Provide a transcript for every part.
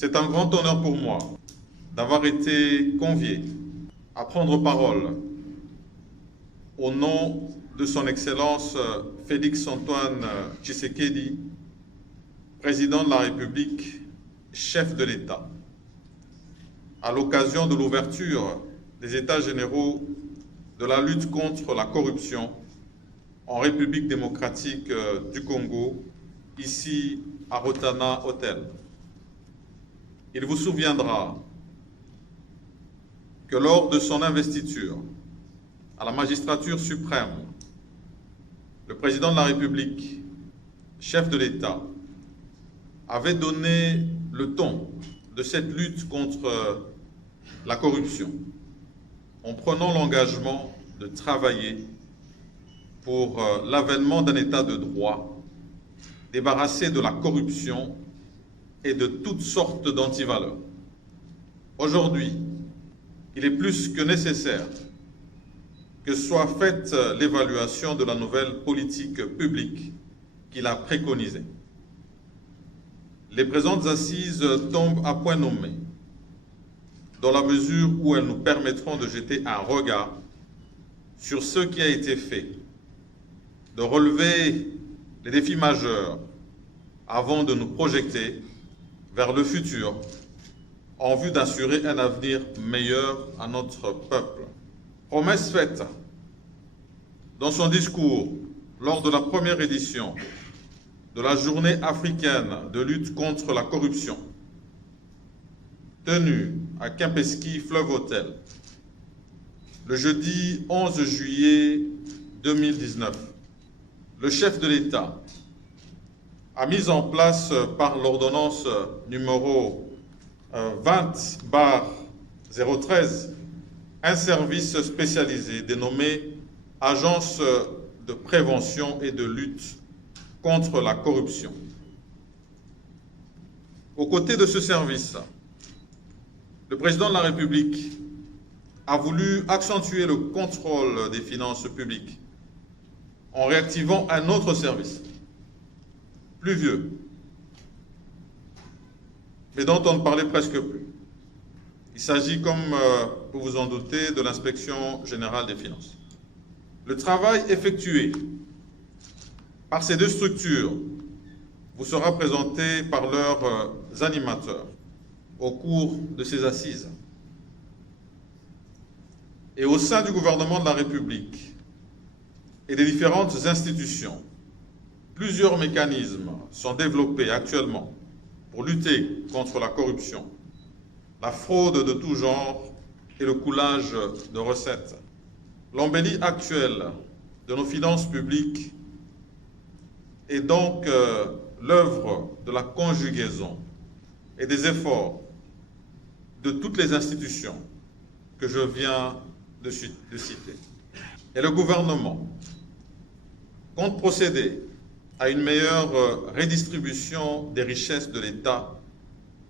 C'est un grand honneur pour moi d'avoir été convié à prendre parole au nom de son Excellence Félix-Antoine Tshisekedi, président de la République, chef de l'État, à l'occasion de l'ouverture des États généraux de la lutte contre la corruption en République démocratique du Congo, ici à Rotana Hotel. Il vous souviendra que lors de son investiture à la magistrature suprême, le président de la République, chef de l'État, avait donné le ton de cette lutte contre la corruption, en prenant l'engagement de travailler pour l'avènement d'un État de droit, débarrassé de la corruption et de toutes sortes d'antivaleurs. Aujourd'hui, il est plus que nécessaire que soit faite l'évaluation de la nouvelle politique publique qu'il a préconisée. Les présentes assises tombent à point nommé, dans la mesure où elles nous permettront de jeter un regard sur ce qui a été fait, de relever les défis majeurs avant de nous projeter vers le futur en vue d'assurer un avenir meilleur à notre peuple. Promesse faite dans son discours lors de la première édition de la Journée africaine de lutte contre la corruption, tenue à Kempinski Fleuve Hotel, le jeudi 11 juillet 2019. Le chef de l'État a mis en place par l'ordonnance numéro 20/013 un service spécialisé dénommé Agence de prévention et de lutte contre la corruption. Aux côtés de ce service, le président de la République a voulu accentuer le contrôle des finances publiques en réactivant un autre service, plus vieux, mais dont on ne parlait presque plus. Il s'agit, comme vous vous en doutez, de l'Inspection générale des finances. Le travail effectué par ces deux structures vous sera présenté par leurs animateurs au cours de ces assises. Et au sein du gouvernement de la République et des différentes institutions, plusieurs mécanismes sont développés actuellement pour lutter contre la corruption, la fraude de tout genre et le coulage de recettes. L'embellie actuelle de nos finances publiques est donc l'œuvre de la conjugaison et des efforts de toutes les institutions que je viens de citer. Et le gouvernement compte procéder à une meilleure redistribution des richesses de l'État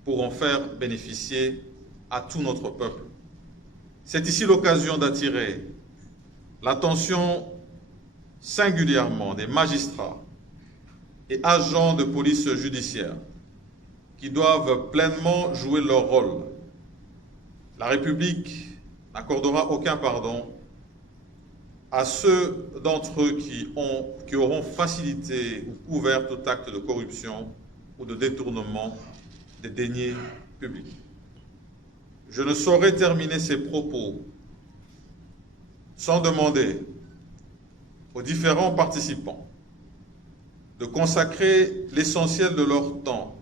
pour en faire bénéficier à tout notre peuple. C'est ici l'occasion d'attirer l'attention singulièrement des magistrats et agents de police judiciaire qui doivent pleinement jouer leur rôle. La République n'accordera aucun pardon à ceux d'entre eux qui auront facilité ou couvert tout acte de corruption ou de détournement des deniers publics. Je ne saurais terminer ces propos sans demander aux différents participants de consacrer l'essentiel de leur temps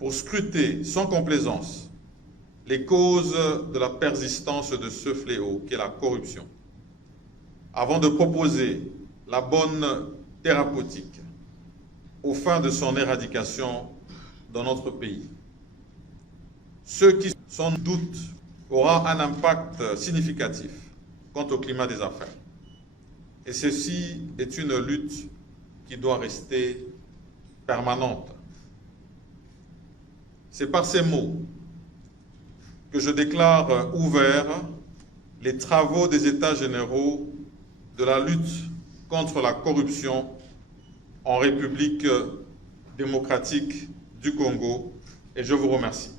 pour scruter sans complaisance les causes de la persistance de ce fléau qu'est la corruption, avant de proposer la bonne thérapeutique aux fins de son éradication dans notre pays. Ce qui, sans doute, aura un impact significatif quant au climat des affaires. Et ceci est une lutte qui doit rester permanente. C'est par ces mots que je déclare ouverts les travaux des États généraux de la lutte contre la corruption en République démocratique du Congo, et je vous remercie.